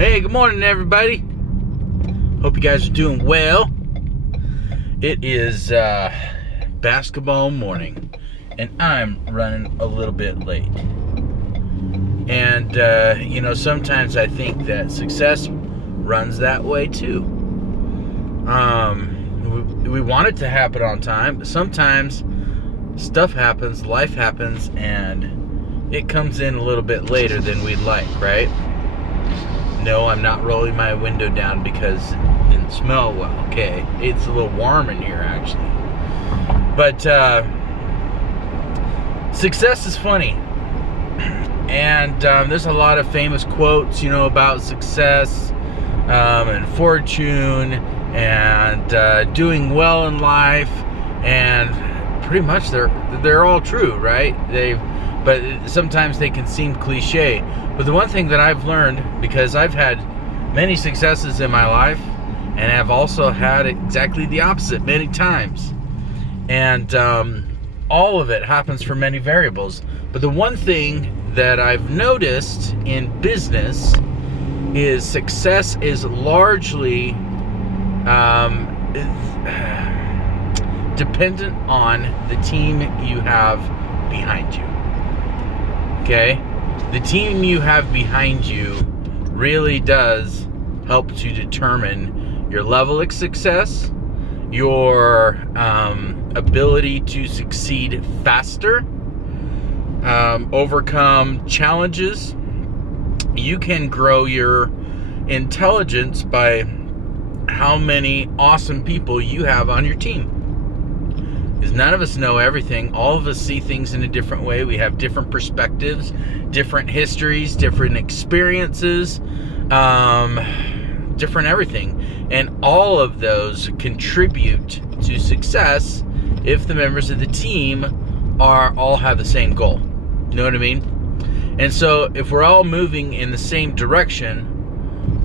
Hey, good morning, everybody. Hope you guys are doing well. It is basketball morning, and I'm running a little bit late. And, sometimes I think that success runs that way too. We want it to happen on time, but sometimes stuff happens, life happens, and it comes in a little bit later than we'd like, right? No, I'm not rolling my window down because it didn't smell well. Okay, it's a little warm in here, actually. But success is funny. And there's a lot of famous quotes, about success and fortune and doing well in life. And pretty much they're all true, right? But sometimes they can seem cliche. But the one thing that I've learned, because I've had many successes in my life and have also had exactly the opposite many times. And all of it happens for many variables. But the one thing that I've noticed in business is success is largely dependent on the team you have behind you. Okay? The team you have behind you really does help to determine your level of success, your ability to succeed faster, overcome challenges. You can grow your intelligence by how many awesome people you have on your team. Because none of us know everything. All of us see things in a different way. We have different perspectives, different histories, different experiences, different everything. And all of those contribute to success if the members of the team all have the same goal. You know what I mean? And so if we're all moving in the same direction,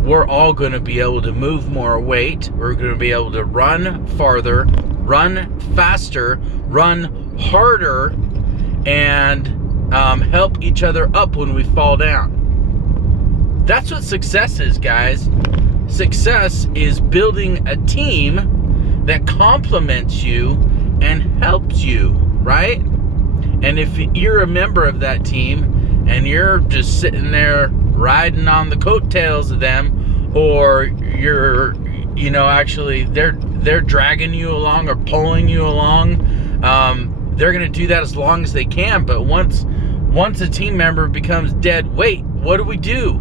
we're all going to be able to move more weight. We're going to be able to run farther, run faster, run harder, and help each other up when we fall down. That's what success is, guys. Success is building a team that complements you and helps you, right? And if you're a member of that team and you're just sitting there riding on the coattails of them, or you're, actually they're dragging you along or pulling you along, they're going to do that as long as they can. But once a team member becomes dead weight, what do?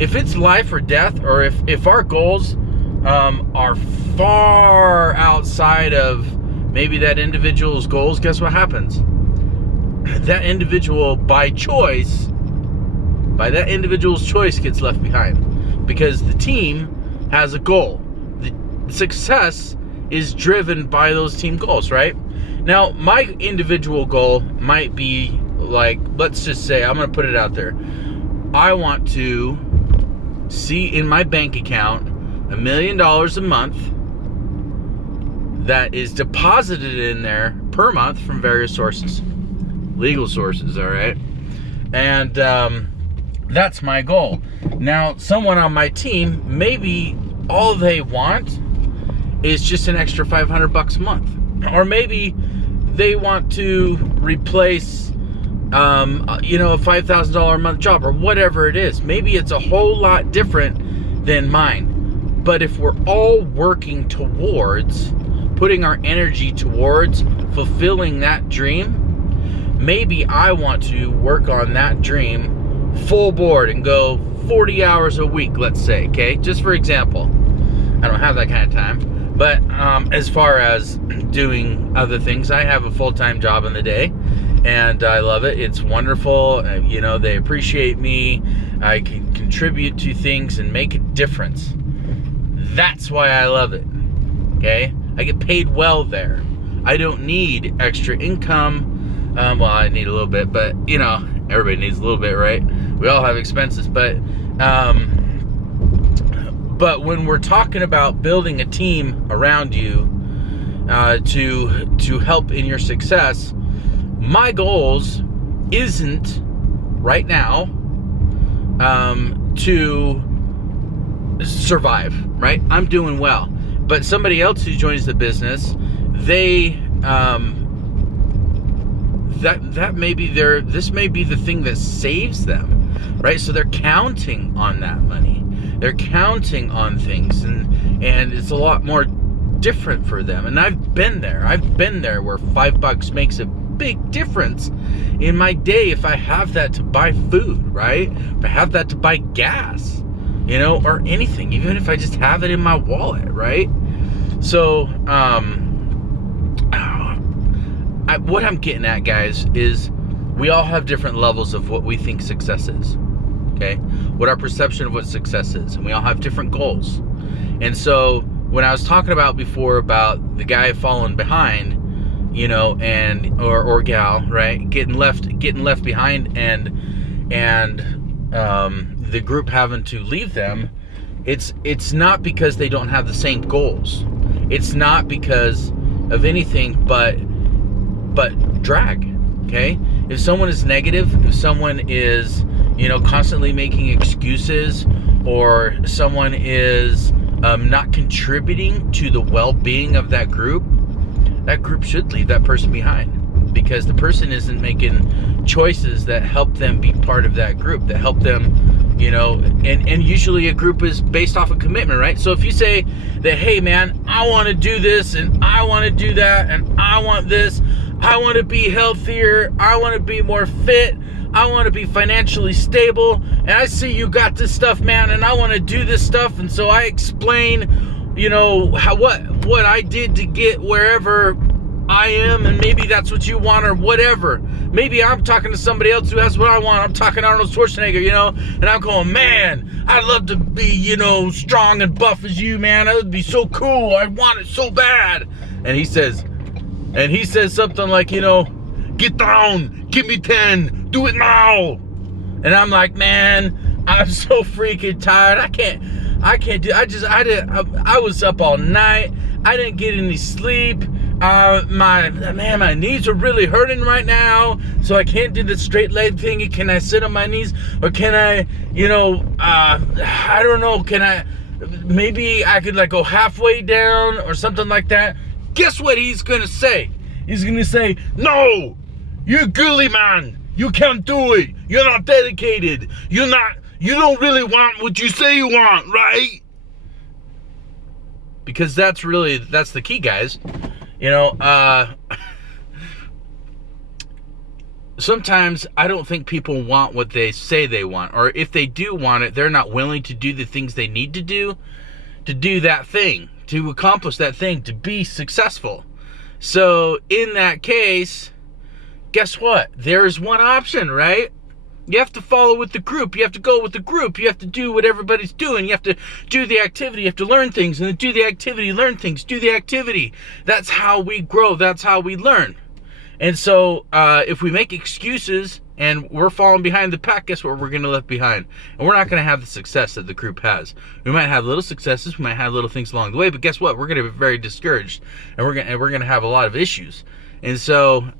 If it's life or death, or if our goals are far outside of maybe that individual's goals, guess what happens? That individual, by that individual's choice, gets left behind, because the team has a goal. The success is driven by those team goals, right? Now, my individual goal might be like, let's just say, I'm going to put it out there. I want to see in my bank account $1 million a month that is deposited in there per month from various sources, legal sources, all right? And that's my goal. Now, someone on my team, maybe all they want is just an extra $500 a month, or maybe they want to replace a $5,000 a month job, or whatever it is. Maybe it's a whole lot different than mine. But if we're all working towards putting our energy towards fulfilling that dream, maybe I want to work on that dream full board and go 40 hours a week, let's say, okay? Just for example. I don't have that kind of time. But as far as doing other things, I have a full-time job in the day, and I love it. It's wonderful. They appreciate me. I can contribute to things and make a difference. That's why I love it, okay? I get paid well there. I don't need extra income. I need a little bit, but, everybody needs a little bit, right? We all have expenses, but when we're talking about building a team around you to help in your success, my goals isn't right now to survive, right? I'm doing well. But somebody else who joins the business, they that may be this may be the thing that saves them, right? So they're counting on that money. They're counting on things, and it's a lot more different for them. And I've been there where $5 makes a big difference in my day if I have that to buy food, right? If I have that to buy gas, or anything, even if I just have it in my wallet, right? So what I'm getting at, guys, is we all have different levels of what we think success is, okay? What our perception of what success is, and we all have different goals. And so when I was talking about before about the guy falling behind, and or gal, right, getting left behind, and the group having to leave them, it's not because they don't have the same goals. It's not because of anything but drag, okay? If someone is negative, if someone is, constantly making excuses, or someone is not contributing to the well-being of that group should leave that person behind, because the person isn't making choices that help them be part of that group, that help them, and usually a group is based off of commitment, right? So if you say that, hey man, I want to do this, and I want to do that, and I want this, I want to be healthier, I want to be more fit, I want to be financially stable, and I see you got this stuff, man, and I want to do this stuff, and so I explain, what I did to get wherever I am, and maybe that's what you want, or whatever. Maybe I'm talking to somebody else who has what I want. I'm talking Arnold Schwarzenegger, and I'm going, man, I'd love to be, strong and buff as you, man. That would be so cool. I want it so bad. And he says something like, get down, give me 10, do it now. And I'm like, man, I'm so freaking tired. I can't do. I was up all night. I didn't get any sleep. My knees are really hurting right now, so I can't do the straight leg thing. Can I sit on my knees, or can I, I don't know, maybe I could go halfway down or something like that. Guess what he's gonna say? He's gonna say, no, you're girly, man. You can't do it. You're not dedicated. You don't really want what you say you want, right? Because that's the key, guys. Sometimes I don't think people want what they say they want, or if they do want it, they're not willing to do the things they need to do that thing, to accomplish that thing, to be successful. So in that case, guess what? There's one option, right? You have to follow with the group. You have to go with the group. You have to do what everybody's doing. You have to do the activity. You have to learn things, and then do the activity, learn things, do the activity. That's how we grow. That's how we learn. And so if we make excuses and we're falling behind the pack, guess what? We're going to left behind. And we're not going to have the success that the group has. We might have little successes. We might have little things along the way. But guess what? We're going to be very discouraged. And we're going to have a lot of issues. And so,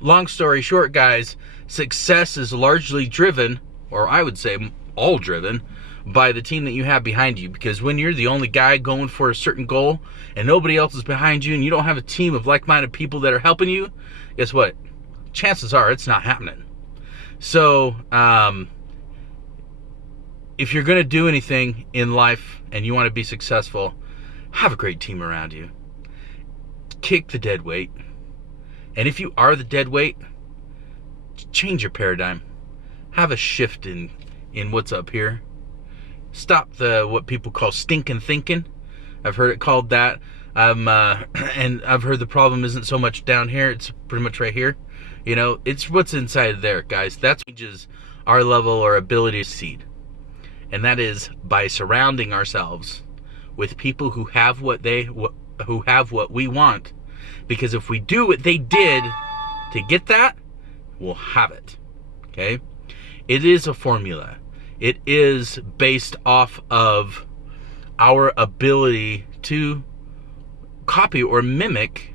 long story short, guys, success is largely driven, or I would say all driven, by the team that you have behind you. Because when you're the only guy going for a certain goal and nobody else is behind you, and you don't have a team of like-minded people that are helping you, guess what? Chances are it's not happening. So, if you're going to do anything in life and you want to be successful, have a great team around you. Kick the dead weight. And if you are the dead weight, change your paradigm. Have a shift in what's up here. Stop what people call stinking thinking. I've heard it called that. And I've heard the problem isn't so much down here, it's pretty much right here. It's what's inside there, guys. That changes our level or ability to succeed. And that is by surrounding ourselves with people who have what we want. Because if we do what they did to get that, we'll have it. Okay? It is a formula. It is based off of our ability to copy or mimic,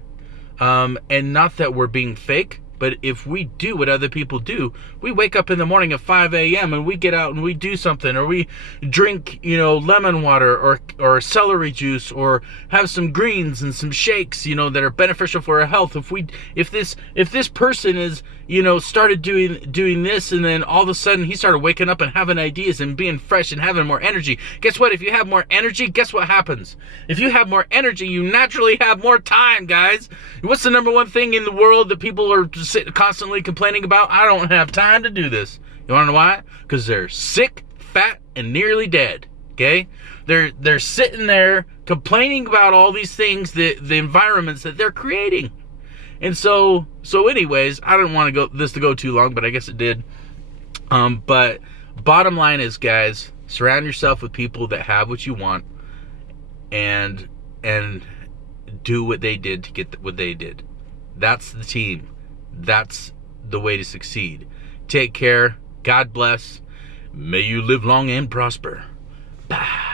and not that we're being fake, But if we do what other people do, we wake up in the morning at 5 a.m. and we get out and we do something, or we drink, lemon water or celery juice, or have some greens and some shakes, that are beneficial for our health. If this person is, started doing this, and then all of a sudden he started waking up and having ideas and being fresh and having more energy. Guess what? If you have more energy, guess what happens? If you have more energy, you naturally have more time, guys. What's the number one thing in the world that people are constantly complaining about? I don't have time to do this. You want to know why? Because they're sick, fat, and nearly dead. Okay? They're sitting there complaining about all these things, the environments that they're creating. And so anyways, I didn't want this to go too long, but I guess it did. But bottom line is, guys, surround yourself with people that have what you want, and do what they did to get what they did. That's the team. That's the way to succeed. Take care. God bless. May you live long and prosper. Bye.